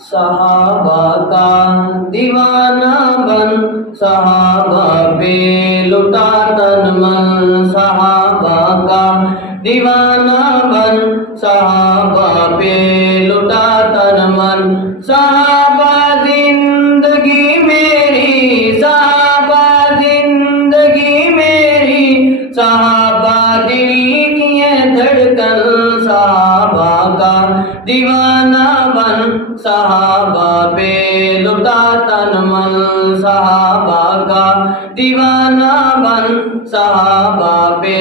صحابہ کا دیوانہ بن، صحابہ پہ لٹا تن من، صحابہ کا دیوانہ بن، صحابہ پہ لٹا تن من، صحابہ زندگی میری، صحابہ زندگی میری، صحابہ دل کی ہے دھڑکن، صحابہ کا دیوانہ بن، صحابہ پہ لٹا تن من، صحابہ کا دیوانہ بن، صحابہ پہ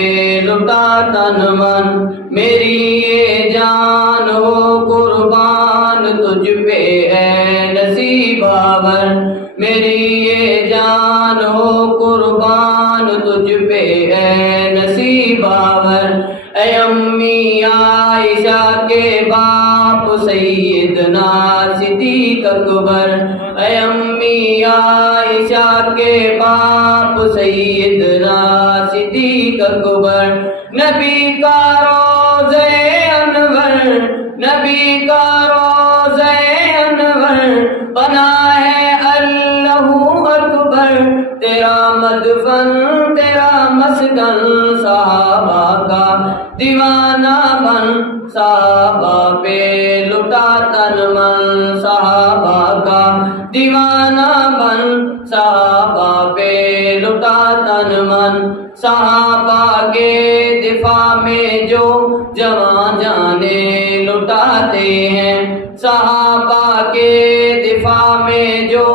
لٹا تن من، میری یہ جان ہو قربان تجھ پہ اے نصیباور، میری یہ جان ہو قربان تجھ پہ اے نصیباور، اے امی عائشہ کے باپ سیدنا صدیق اکبر، اے امی عائشہ کے باپ سیدنا صدیق اکبر، نبی کا روضہ انور، نبی کا روضہ انور بنا ہے اللہ اکبر، تیرا مدفن تیرا مسکن، صحابہ کا دیوانہ بن، صحابہ پہ لٹا تن من، صحابہ کا دیوانہ بن، صحابہ پہ لٹا تن من، صحابہ کے دفاع میں جو جواں جانیں لٹاتے ہیں، صحابہ کے دفاع میں جو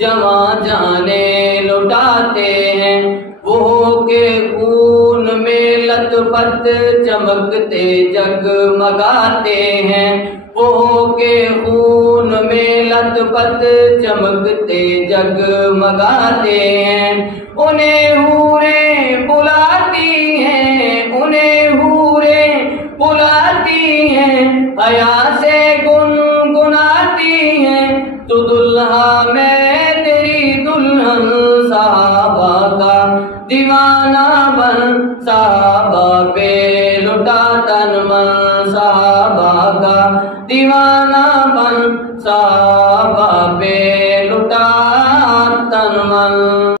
جواں جانیں لٹاتے ہیں، وہ کے خون میں لت پت چمکتے جگمگاتے ہیں، وہ کے خون میں لت پت چمکتے جگمگاتے ہیں، انہیں حوریں بلاتی ہیں، انہیں حوریں بلاتی ہیں، حیا سے گنگناتی ہیں، تو دلہا میں تیری دلہن، صحابہ کا دیوانہ بن، صحابہ پہ لٹا تن من، صحابہ کا دیوانہ بن، صحابہ پہ